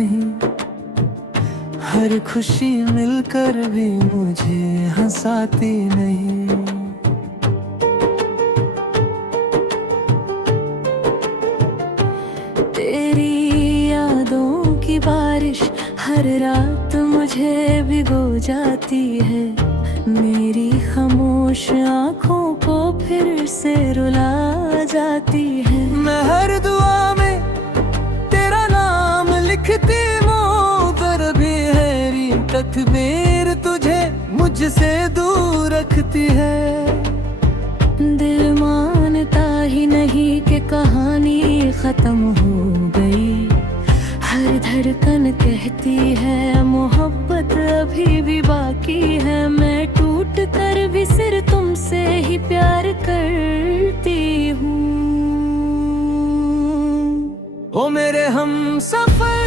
नहीं, हर खुशी मिलकर भी मुझे हंसाती नहीं। तेरी यादों की बारिश हर रात मुझे भिगो जाती है, मेरी खामोश आँखों को फिर से रुला जाती है। मैं हर दुआ में तेरा नाम लिखती हूँ, पर भी हैरी तकदीर तुझे मुझसे दूर रखती है। दिल मानता ही नहीं कि कहानी खत्म हो गई, हर धड़कन कहती है मोहब्बत अभी भी बाकी है। मैं टूट कर भी सिर्फ तुमसे ही प्यार करती हूँ। ओ मेरे हमसफर,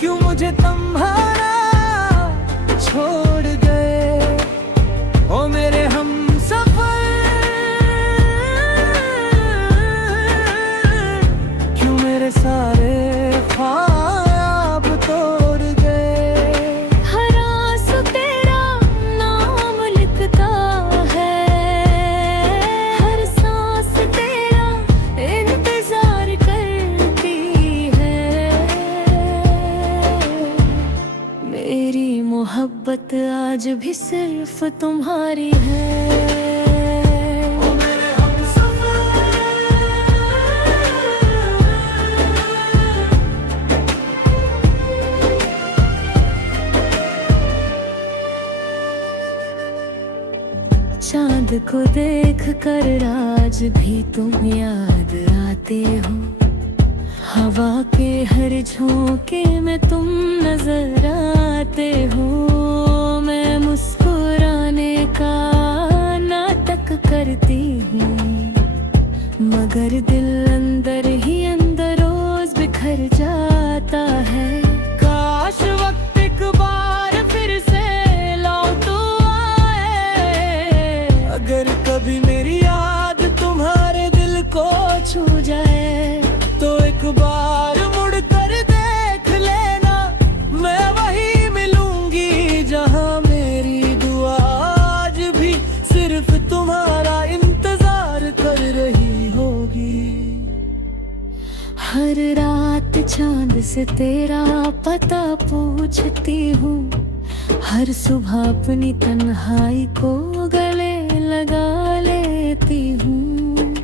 क्यों मुझे तुम्हारा छोड़ गए। ओ मेरे हमसफर, क्यों मेरे सारे ख्वाब तोड़ गए। हर आंसू तेरा नाम लिखता है, हर सांस तेरा इंतजार करती है। मेरी मोहब्बत आज भी सिर्फ तुम्हारी है। चांद को देख कर आज भी तुम याद आते हो, हवा के हर झोंके में तुम नजर आते हो। मैं मुस्कुराने का नाटक करती हूँ, मगर दिल अंदर ही अंदर रोज बिखर जाता है। काश वक्त एक बार फिर से लौट आए, अगर कभी मेरी याद तुम्हारे दिल को छू जाए, तो एक बार मुड़ कर देख लेना, मैं वही मिलूंगी जहां मेरी दुआ आज भी सिर्फ तुम्हारा इंतजार कर रही होगी। हर रात चांद से तेरा पता पूछती हूँ, हर सुबह अपनी तन्हाई को गले लगा लेती हूँ।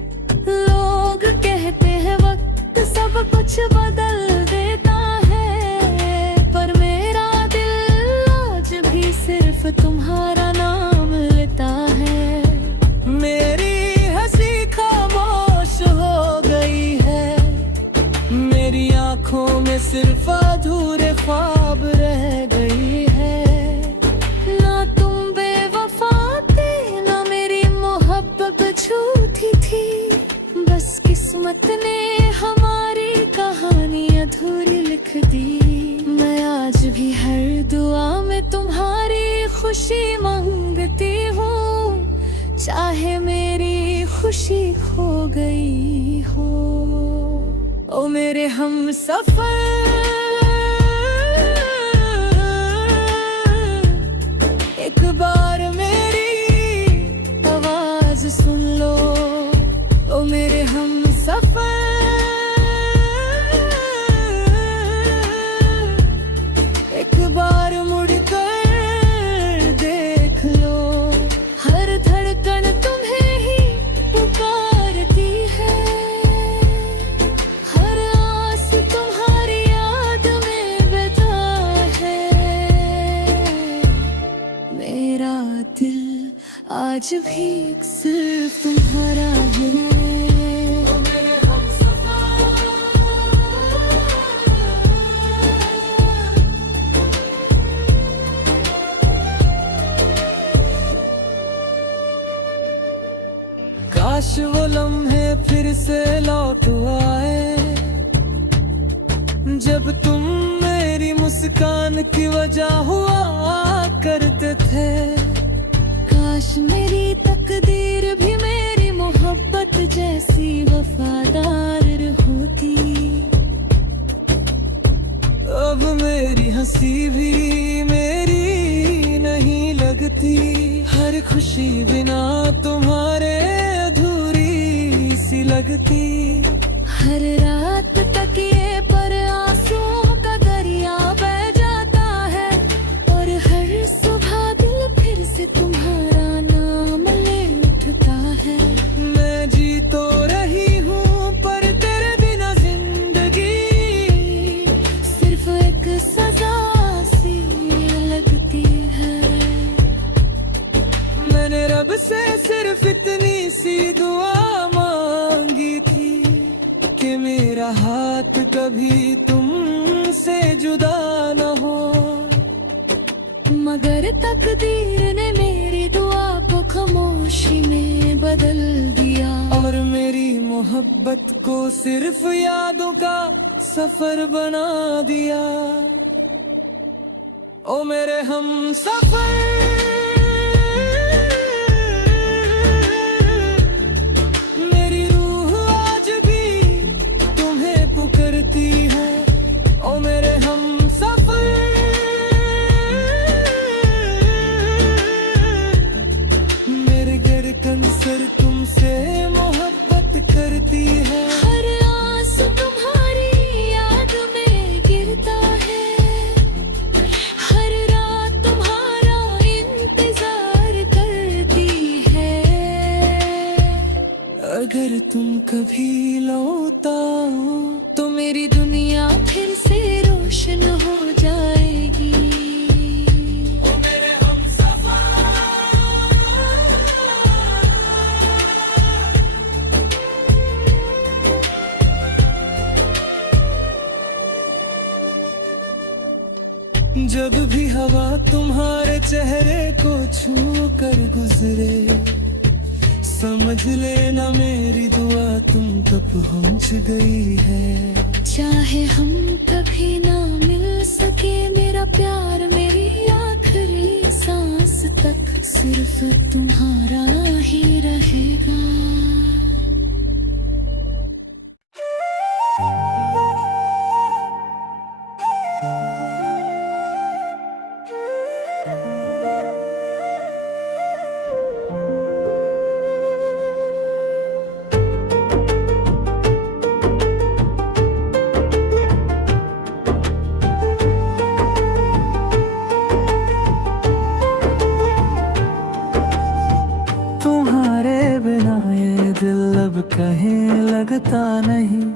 लोग कहते हैं वक्त सब कुछ बदल देता है, पर मेरा दिल आज भी सिर्फ तुम्हारा नाम लेता है। मेरी हंसी खामोश हो गई है, मेरी आंखों में सिर्फ अधूरे ख्वाब रह गई है। ना तुम बेवफा थे, ना मेरी मोहब्बत झूठी थी, बस किस्मत ने हमारी कहानी अधूरी लिख दी। मैं आज भी हर दुआ में तुम्हारी खुशी मांगती हूँ, चाहे मेरी खुशी खो गई हो। ओ मेरे हमसफर, एक बार मेरी आवाज सुन लो। ओ मेरे हमसफर, एक बार मुड़ कर देख लो, हर धड़कन तुम्हें ही पुकारती है, हर आस तुम्हारी याद में बता है। मेरा दिल आज भी सिर्फ तुम्हारा है। काश वो लम्हे फिर से लौट आए, जब तुम मेरी मुस्कान की वजह हुआ करते थे। काश मेरी तकदीर भी मेरी मोहब्बत जैसी वफादार हर रात तकिए पर आंसुओं का दरिया बह जाता है, और हर सुबह दिल फिर से तुम्हारा नाम ले उठता है। मैं जी तो रही हूँ पर तेरे बिना जिंदगी सिर्फ एक सजा सी लगती है। मैंने रब से सिर्फ इतनी सी दुआ मांगी थी कि मेरा हाथ कभी तुमसे जुदा न हो, मगर तकदीर ने मेरी दुआ को खामोशी में बदल दिया, और मेरी मोहब्बत को सिर्फ यादों का सफर बना दिया। ओ मेरे हम सफर, मेरी रूह आज भी तुम्हें पुकारती है। ओ मेरे हम सफर, मेरे धड़कन सर तुमसे मोहब्बत करती है। हर आंसू तुम्हारी याद में गिरता है, हर रात तुम्हारा इंतजार करती है। अगर तुम कभी लौटा हो तो मेरी दुनिया फिर से रोशन हो जाएगी। ओ मेरे हमसफर, जब भी हवा तुम्हारे चेहरे को छू कर गुजरे, समझ लेना मेरी दुआ तुम तक पहुंच गई है। चाहे हम कभी ना मिल सके, मेरा प्यार मेरी आखिरी सांस तक सिर्फ तुम्हारा ही रहेगा। कहीं लगता नहीं,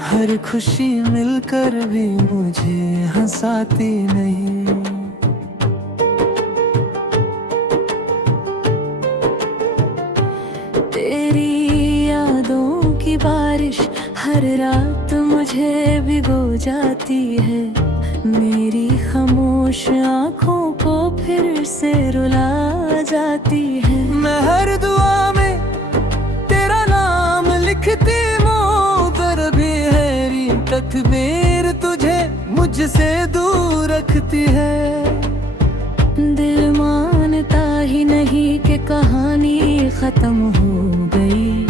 हर खुशी मिलकर भी मुझे हंसाती नहीं। तेरी यादों की बारिश हर रात मुझे भिगो जाती है, मेरी खामोश आँखों को फिर से रुला जाती है। मैं हर दुआ में तेरा नाम लिखती हूँ, पर भी हैरी तकदीर तुझे मुझसे दूर रखती है। दिल मानता ही नहीं कि कहानी खत्म हो गई,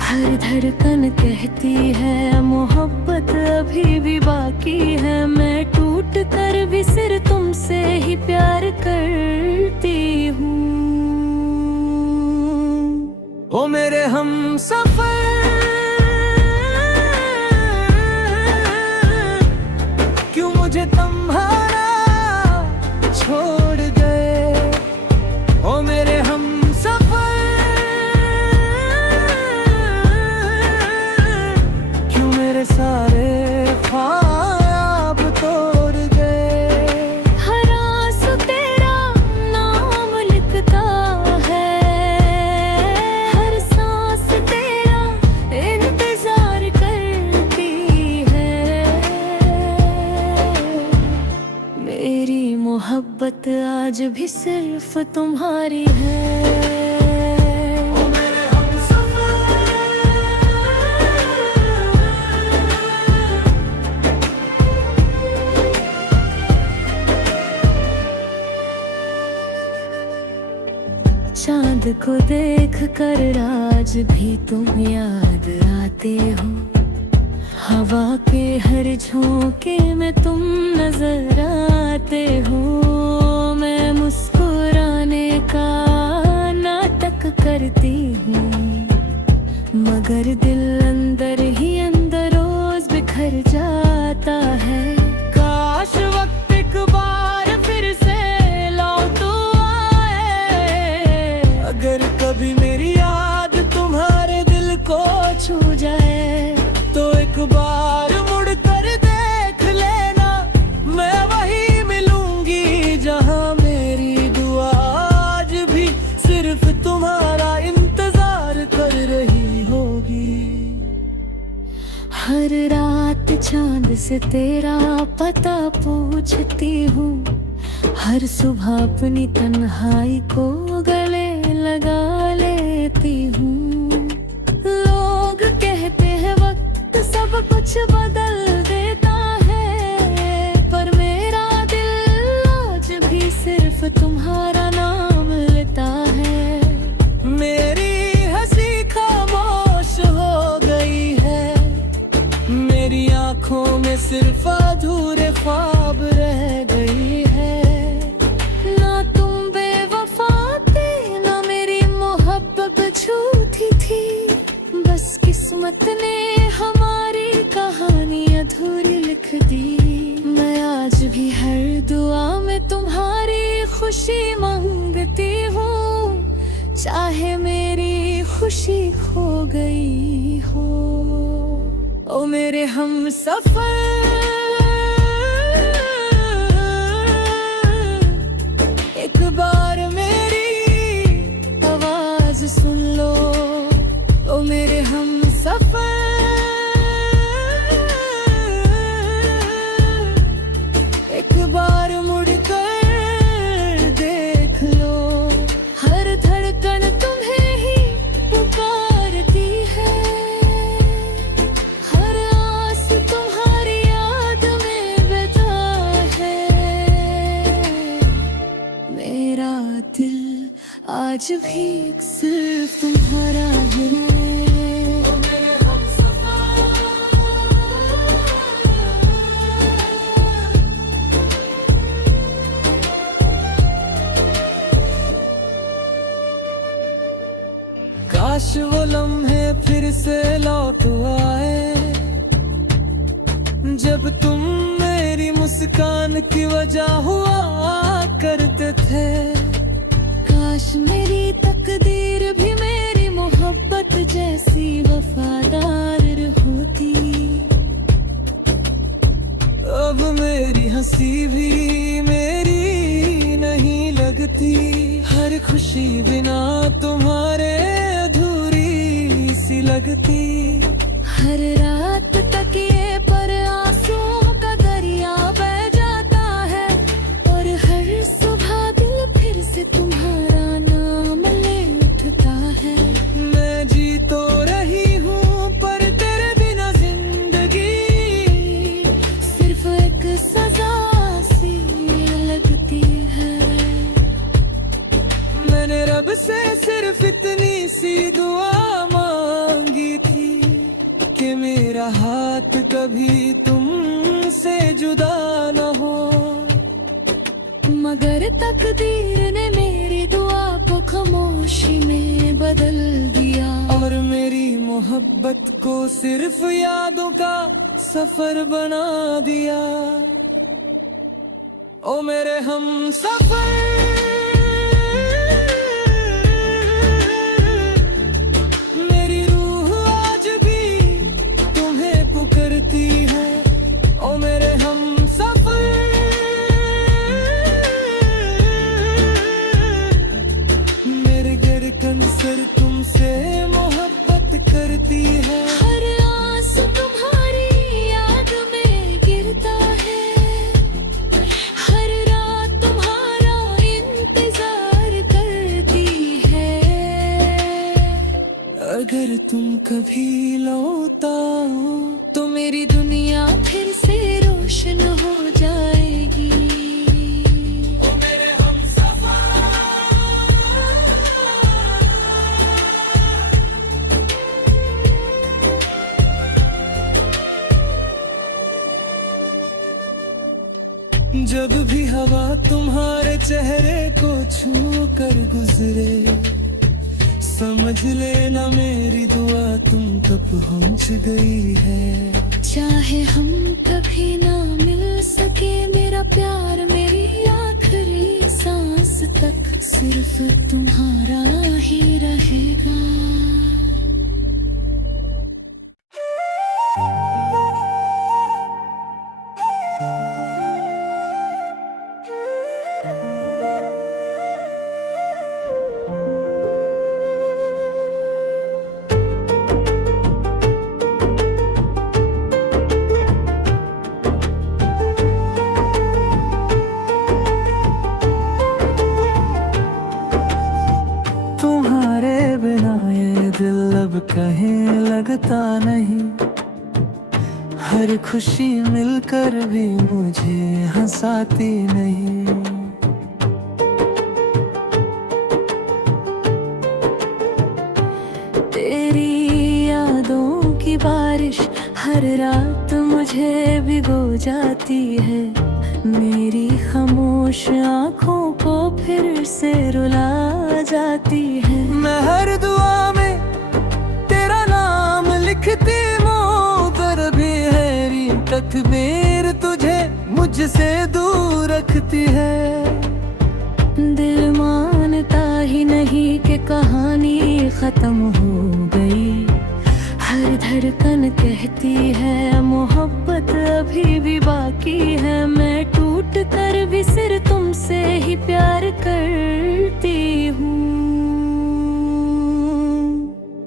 हर धड़कन कहती है मोहब्बत अभी भी बाकी है। मैं टूट कर भी सिर तुमसे ही प्यार करती हूँ। ओ मेरे हम सफर, क्यों मुझे तुम्हारा छोड़ गए। ओ मेरे हम सफर, क्यों मेरे सारे ख्वाब तोड़ गए। हर आंसू तेरा नाम लिखता है, हर सांस तेरा इंतजार करती है। मेरी मोहब्बत आज भी सिर्फ तुम्हारी है। चांद को देख कर आज भी तुम याद आते हो, हवा के हर झोंके में तुम नजर आते हो। मैं मुस्कुराने का नाटक करती हूँ, मगर दिल अंदर ही अंदर रोज बिखर जाता है। काश वक्त एक बार फिर से लौट आए, अगर कभी मेरी याद तुम्हारे दिल को छू जाए तो एक बार मुड़ कर देख लेना, मैं वही मिलूंगी जहां मेरी दुआ आज भी सिर्फ तुम्हारा इंतजार कर रही होगी। हर रात चांद से तेरा पता पूछती हूँ, हर सुबह अपनी तन्हाई को गले लगा लेती हूँ। लोग कहते हैं वक्त सब कुछ बदल देता है, पर मेरा दिल आज भी सिर्फ तुम्हारा नाम लेता है। मेरी हंसी खामोश हो गई है, मेरी आंखों में सिर्फ अधूरे ख्वाब रह गई है। ना तुम बेवफा थे, ना मेरी मोहब्बत झूठी थी, बस किस्मत ने हमारी कहानी अधूरी लिख दी। मैं आज भी हर दुआ में तुम्हारी खुशी मांगती हूँ, चाहे मेरी खुशी खो गई हो। ओ मेरे हमसफर, एक बार मेरी आवाज सुन लो। ओ मेरे हमसफर, एक बार मुड़ कर देख लो। हर धड़कन तुम्हें ही पुकारती है, हर आस तुम्हारी याद में बता है। मेरा दिल आज भी सिर्फ तुम्हारा है। काश वो लम्हे फिर से लौट आए, जब तुम मेरी मुस्कान की वजह हुआ करते थे। काश मेरी तकदीर भी मेरी मोहब्बत जैसी वफादार होती। अब मेरी हंसी भी मेरी नहीं लगती, हर खुशी बिना तुम्हारे अधूरी सी लगती। हर रात तकिए पर आंसुओं का दरिया बह जाता है, और हर सुबह दिल फिर से तुम्हारा नाम ले उठता है। मैं जी तो रही हूँ पर तेरे बिना जिंदगी सिर्फ एक सजा सी लगती है। मैंने रब से सिर्फ इतनी सी दुआ मांगी थी कि मेरा हाथ कभी तुमसे जुदा न हो, मगर तकदीर ने मेरी दुआ को खामोशी में बदल दिया, और मेरी मोहब्बत को सिर्फ यादों का सफर बना दिया। ओ मेरे हमसफर, मेरी रूह आज भी तुम्हें पुकारती है। ओ मेरे हमसफर, मेरी धड़कन सर तुमसे मोहब्बत करती है। हर आंसू तुम्हारी याद में गिरता है, हर रात तुम्हारा इंतजार करती है। अगर तुम कभी लौट आओ तो मेरी दुनिया फिर से रोशन हो जाएगी। ओ मेरे हमसफर, जब भी हवा तुम्हारे चेहरे को छू कर गुजरे, समझ लेना मेरी दुआ तुम तक पहुंच गई है। चाहे हम कभी ना मिल सके, मेरा प्यार मेरी आखिरी सांस तक सिर्फ तुम्हारा ही रहेगा। तुम्हारे बिना ये दिल अब कहीं लगता नहीं, हर खुशी मिलकर भी मुझे हंसाती नहीं। तेरी यादों की बारिश हर रात मुझे भिगो जाती है, मेरी खामोश आँखों को फिर से रुला जाती है। मैं हर दुआ में तेरा नाम लिखती हूँ, पर भी मेरी तकदीर तुझे मुझसे दूर रखती है। दिल मानता ही नहीं कि कहानी खत्म हो गई, हर धड़कन कहती है मोहब्बत अभी भी बाकी है। मैं टूट कर भी सिर तुमसे ही प्यार करती हूँ।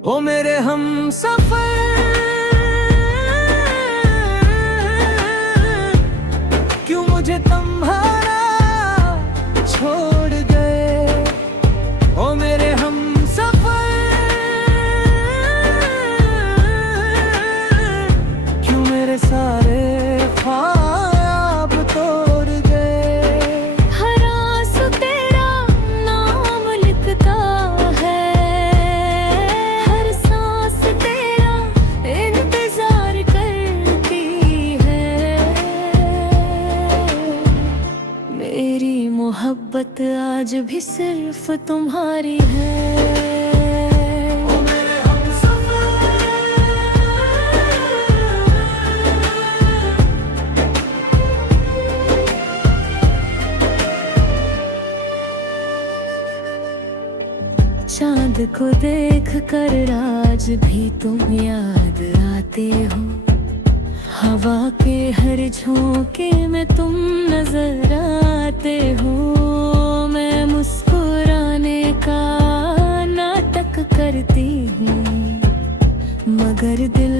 ओ मेरे हम सफर, क्यों मुझे तुम्हारा छोड़ गए। ओ मेरे हम सफर, क्यों मेरे सारे ख्वाब तोड़ गए। हर आंसू तेरा नाम लिखता है, हर सांस तेरा इंतजार करती है। मेरी मोहब्बत आज भी सिर्फ तुम्हारी है। चांद को देख कर आज भी तुम याद आते हो, हवा के हर झोंके में तुम नजर आते हो। मैं मुस्कुराने का नाटक करती हूँ, मगर दिल